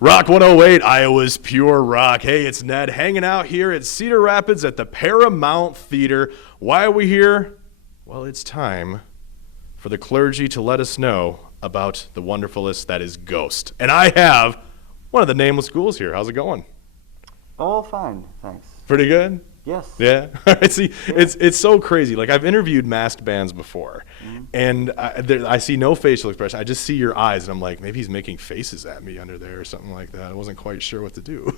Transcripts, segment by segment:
Rock 108, Iowa's pure rock. Hey, it's Ned hanging out here at Cedar Rapids at the Paramount Theater. Why are we here? Well, it's time for the clergy to let us know about the wonderfulness that is Ghost. And I have one of the Nameless Ghouls here. How's it going? Oh, fine, thanks. Pretty good? Yes. Yeah. See, yeah. It's so crazy. Like, I've interviewed masked bands before, and I see no facial expression. I just see your eyes, and I'm like, maybe he's making faces at me under there or something like that. I wasn't quite sure what to do.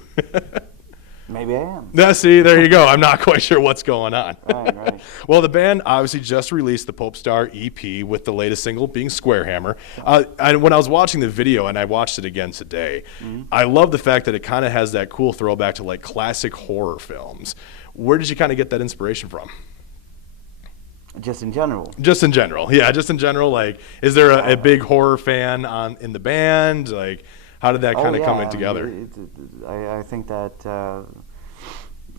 Maybe I am. Yeah, see, there you go. I'm not quite sure what's going on. Right. Well, the band obviously just released the Pope Star EP with the latest single being Square Hammer. When I was watching the video, and I watched it again today, I love the fact that it kind of has that cool throwback to like classic horror films. Where did you kind of get that inspiration from? Just in general. Just in general, yeah. Just in general, like, is there a big horror fan in the band? Like, how did that kind of come in together? I think that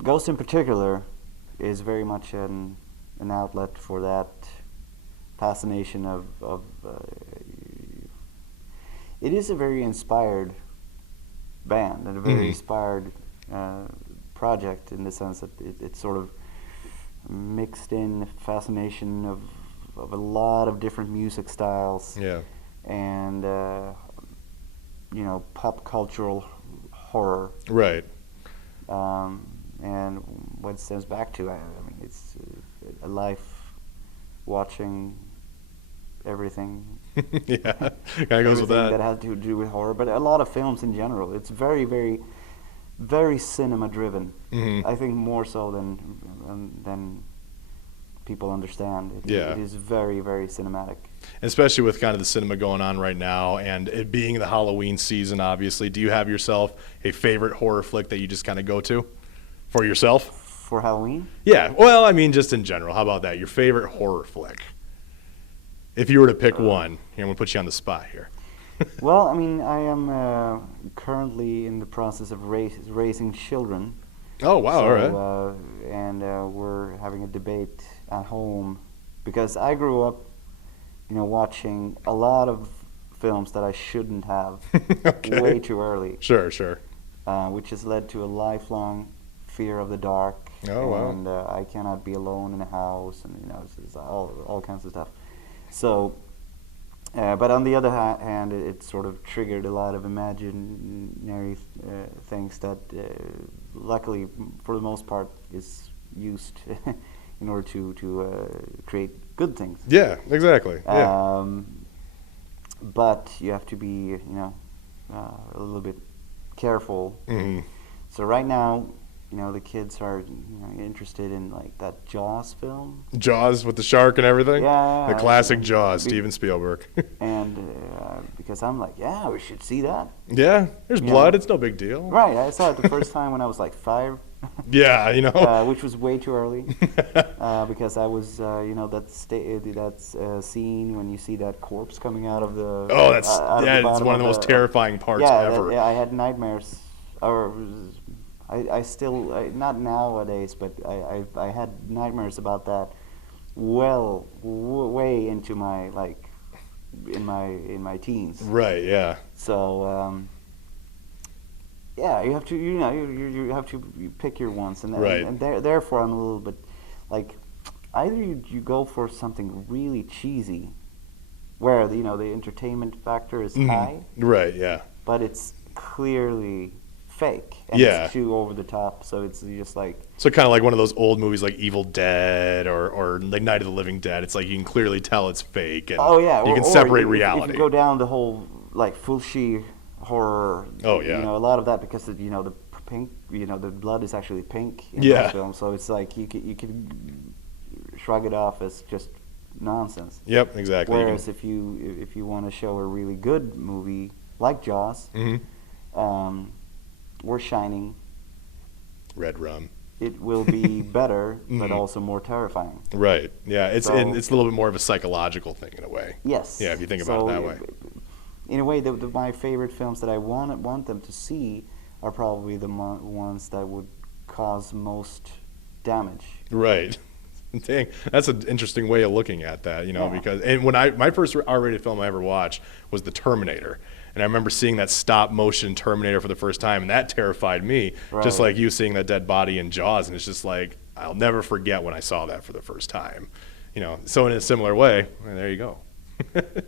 Ghost in particular is very much an outlet for that fascination of it is a very inspired band and a very inspired project, in the sense that it's sort of mixed in fascination of a lot of different music styles, and pop cultural horror, right? And what it stems back to, I mean, it's a life watching everything. Yeah, kind of goes with that. That has to do with horror, but a lot of films in general. It's very, very, very cinema driven. I think more so than people understand. It is very, very cinematic. Especially with kind of the cinema going on right now, and it being the Halloween season, obviously. Do you have yourself a favorite horror flick that you just kind of go to for yourself? For Halloween? Yeah. Well, I mean, just in general. How about that? Your favorite horror flick? If you were to pick one, here, I'm going to put you on the spot here. Well, I mean, I am currently in the process of raising children. Oh, wow, so, all right. And we're having a debate at home, because I grew up, watching a lot of films that I shouldn't have way too early. Sure. Which has led to a lifelong fear of the dark. Oh, wow. And I cannot be alone in a house, and it's all kinds of stuff. So, but on the other hand, it sort of triggered a lot of imaginary things that, luckily, for the most part, is used in order to create good things. Yeah, exactly. Yeah. But you have to be, a little bit careful. So right now, the kids are interested in like that Jaws film. Jaws with the shark and everything? Yeah. The classic Jaws, Steven Spielberg. And because I'm like, yeah, we should see that. Yeah, there's blood. It's no big deal. Right. I saw it the first time when I was like 5. Yeah, which was way too early. Because I was, that scene when you see that corpse coming out of the... Oh, it's one of the most terrifying parts ever. I had nightmares. I still, not nowadays, but I had nightmares about that way into my, like, in my teens. Right, yeah. So, you have to, you have to pick your ones, and therefore I'm a little bit, like, either you go for something really cheesy, where the entertainment factor is high. Right, yeah. But it's clearly fake, and it's too over the top, so it's just like... So kind of like one of those old movies like Evil Dead or like Night of the Living Dead. It's like you can clearly tell it's fake, and you can separate reality. If you go down the whole, like, Fulci horror, a lot of that, because the pink, the blood is actually pink in that film, so it's like you can shrug it off as just nonsense. Yep, exactly. Whereas if you want to show a really good movie like Jaws, or Shining, Red Rum, it will be better, but also more terrifying. Right. Yeah. It's a little bit more of a psychological thing in a way. Yes. Yeah. If you think about it that way. In a way, my favorite films that I want them to see are probably the ones that would cause most damage. Right. Dang, that's an interesting way of looking at that, because when my first R-rated film I ever watched was The Terminator. And I remember seeing that stop motion Terminator for the first time, and that terrified me, just Right. like you seeing that dead body in Jaws. And it's just like, I'll never forget when I saw that for the first time. So in a similar way, well, there you go.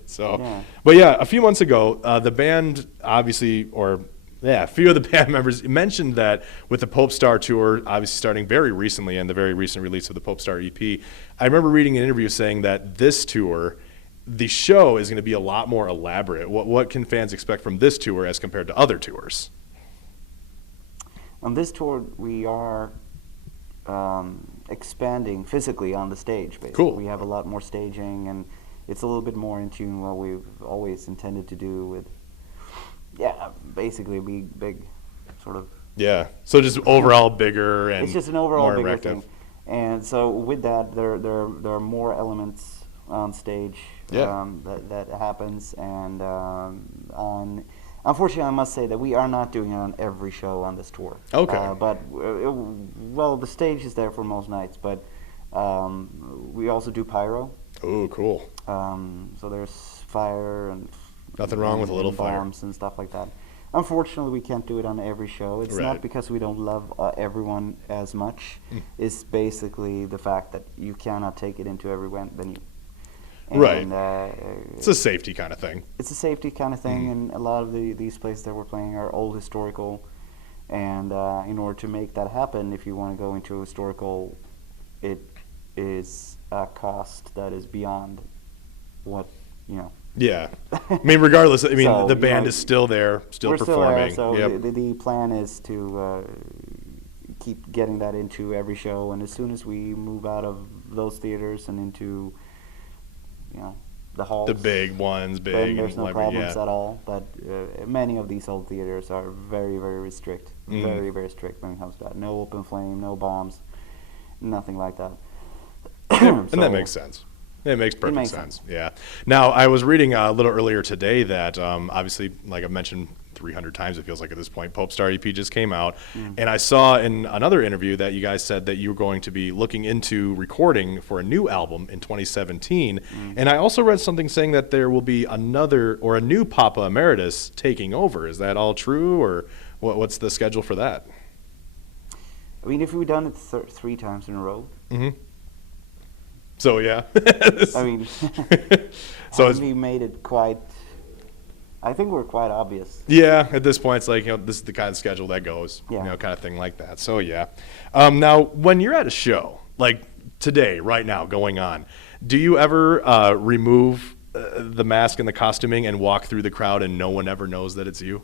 So, Yeah. but yeah, a few months ago, the band obviously, a few of the band members mentioned that with the Pope Star tour, obviously starting very recently and the very recent release of the Pope Star EP, I remember reading an interview saying that this tour, the show is going to be a lot more elaborate. What can fans expect from this tour as compared to other tours? On this tour, we are expanding physically on the stage, basically. Cool. We have a lot more staging, and it's a little bit more in tune what we've always intended to do with, basically big sort of. Yeah. So just overall bigger and it's just an overall more bigger interactive. thing. And so with that, there are more elements on stage that happens, and unfortunately, I must say that we are not doing it on every show on this tour. Okay. But the stage is there for most nights, but we also do pyro. Oh, cool. So there's fire and Nothing wrong with a little fire. bombs and stuff like that. Unfortunately, we can't do it on every show. It's Right. not because we don't love everyone as much. It's basically the fact that you cannot take it into every venue. And, Right. It's a safety kind of thing. it's a safety kind of thing, and a lot of these places that we're playing are old historical. And in order to make that happen, if you want to go into historical, it is a cost that is beyond what, Yeah. I mean, regardless, I mean, So, the band is still there, still we're performing. still there, so Yep. the plan is to keep getting that into every show, and as soon as we move out of those theaters and into, the halls, The big ones, then big there's no and problems yeah. at all. But many of these old theaters are very, very strict, very, very strict when it comes to that. No open flame, no bombs, nothing like that. And So- that makes sense. It makes perfect makes sense. Yeah. Now, I was reading a little earlier today that obviously, like I've mentioned 300 times, it feels like at this point, Pope Star EP just came out. And I saw in another interview that you guys said that you were going to be looking into recording for a new album in 2017. And I also read something saying that there will be a new Papa Emeritus taking over. Is that all true, or what's the schedule for that? I mean, if we've done it 3 times in a row, So, yeah. I mean, So have we made it quite? I think we're quite obvious. Yeah, at this point, it's like, this is the kind of schedule that goes, Yeah. kind of thing like that. So, yeah. Now, when you're at a show, like today, right now, going on, do you ever remove the mask and the costuming and walk through the crowd and no one ever knows that it's you?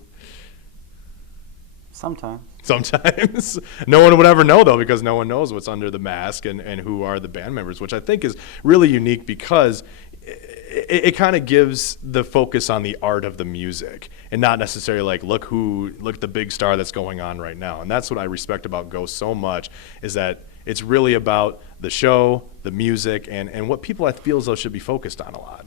Sometimes. Sometimes. No one would ever know, though, because no one knows what's under the mask and who are the band members, which I think is really unique because it kind of gives the focus on the art of the music and not necessarily like, look the big star that's going on right now. And that's what I respect about Ghost so much, is that it's really about the show, the music, and what people I feel as though should be focused on a lot.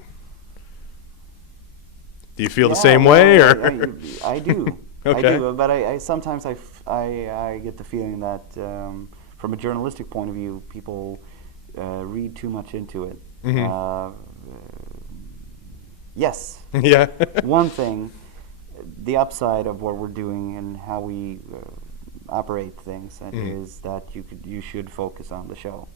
Do you feel the same way, or? I do. Okay. I do, but I sometimes I get the feeling that from a journalistic point of view, people read too much into it. Yes. Yeah. One thing, the upside of what we're doing and how we operate things is that you should focus on the show.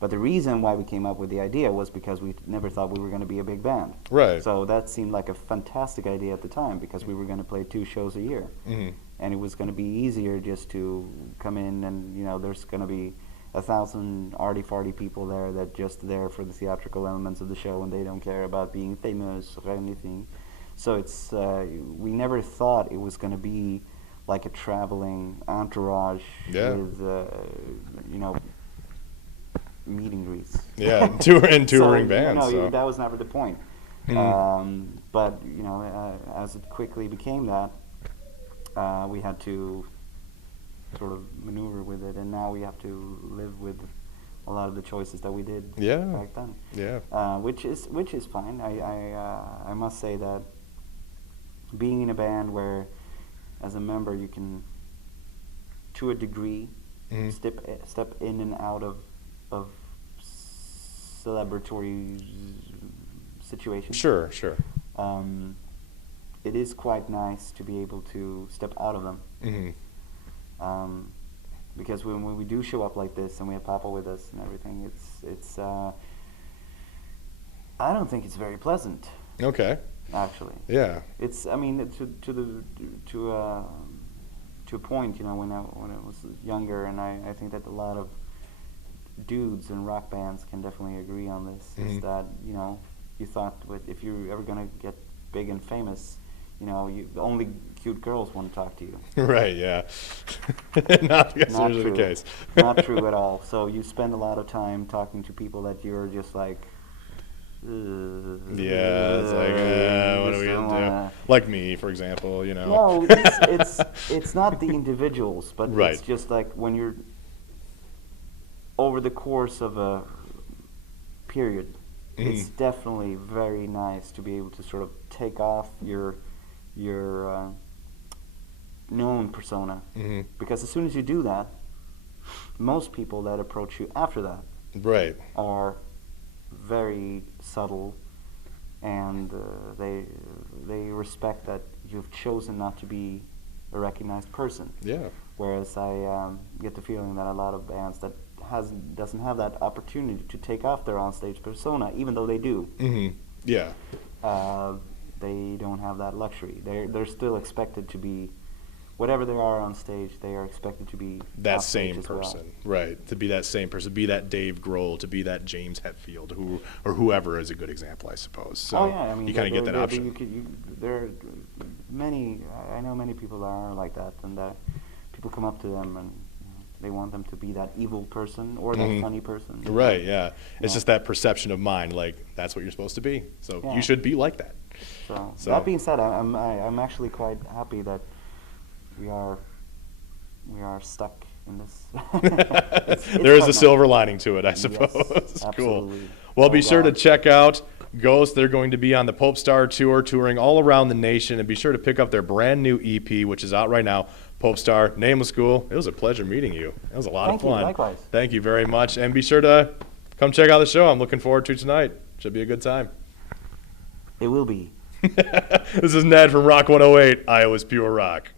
But the reason why we came up with the idea was because we never thought we were going to be a big band. Right. So that seemed like a fantastic idea at the time because we were going to play 2 shows a year. And it was going to be easier just to come in and, there's going to be 1,000 arty-farty people there that just there for the theatrical elements of the show and they don't care about being famous or anything. So it's we never thought it was going to be like a traveling entourage with, meet and greets. Yeah, touring bands. No, that was never the point. But as it quickly became that, we had to sort of maneuver with it, and now we have to live with a lot of the choices that we did back then. Yeah. Which is fine. I must say that being in a band where, as a member, you can, to a degree, step in and out of celebratory situations. Sure. it is quite nice to be able to step out of them. Because when we do show up like this and we have Papa with us and everything, it's I don't think it's very pleasant. Okay. Actually. Yeah. It's, I mean, to a point, when I was younger, and I think that a lot of dudes in rock bands can definitely agree on this. Is that you thought if you're ever gonna get big and famous, only cute girls want to talk to you. Right. Yeah. Not usually the case. Not true at all. So you spend a lot of time talking to people that you're just like. Yeah, it's like, what are we gonna do? Like me, for example, No, it's not the individuals, but right. It's just like when you're over the course of a period. It's definitely very nice to be able to sort of take off your known persona, because as soon as you do that, most people that approach you after that, right, are very subtle, and they respect that you've chosen not to be a recognized person. Yeah. Whereas I get the feeling that a lot of bands that doesn't have that opportunity to take off their onstage persona, even though they do. Yeah. They don't have that luxury. They're still expected to be. Whatever they are on stage, they are expected to be that same person, right? To be that same person, be that Dave Grohl, to be that James Hetfield, or whoever is a good example, I suppose. So I mean, you kind of get that option. There are many. I know many people that are like that, and people come up to them and they want them to be that evil person or that funny person. Right? Yeah. It's just that perception of mine, like that's what you're supposed to be. So you should be like that. So that being said, I'm actually quite happy that we are stuck in this. It's there is a silver lining to it, I suppose. Yes, cool. Well, be sure to check out Ghost. They're going to be on the Popestar tour, touring all around the nation, and be sure to pick up their brand new EP, which is out right now. Popestar, Nameless Ghoul. It was a pleasure meeting you. It was a lot of fun. Thank you. Likewise. Thank you very much, and be sure to come check out the show. I'm looking forward to tonight. Should be a good time. It will be. This is Ned from Rock 108, Iowa's Pure Rock.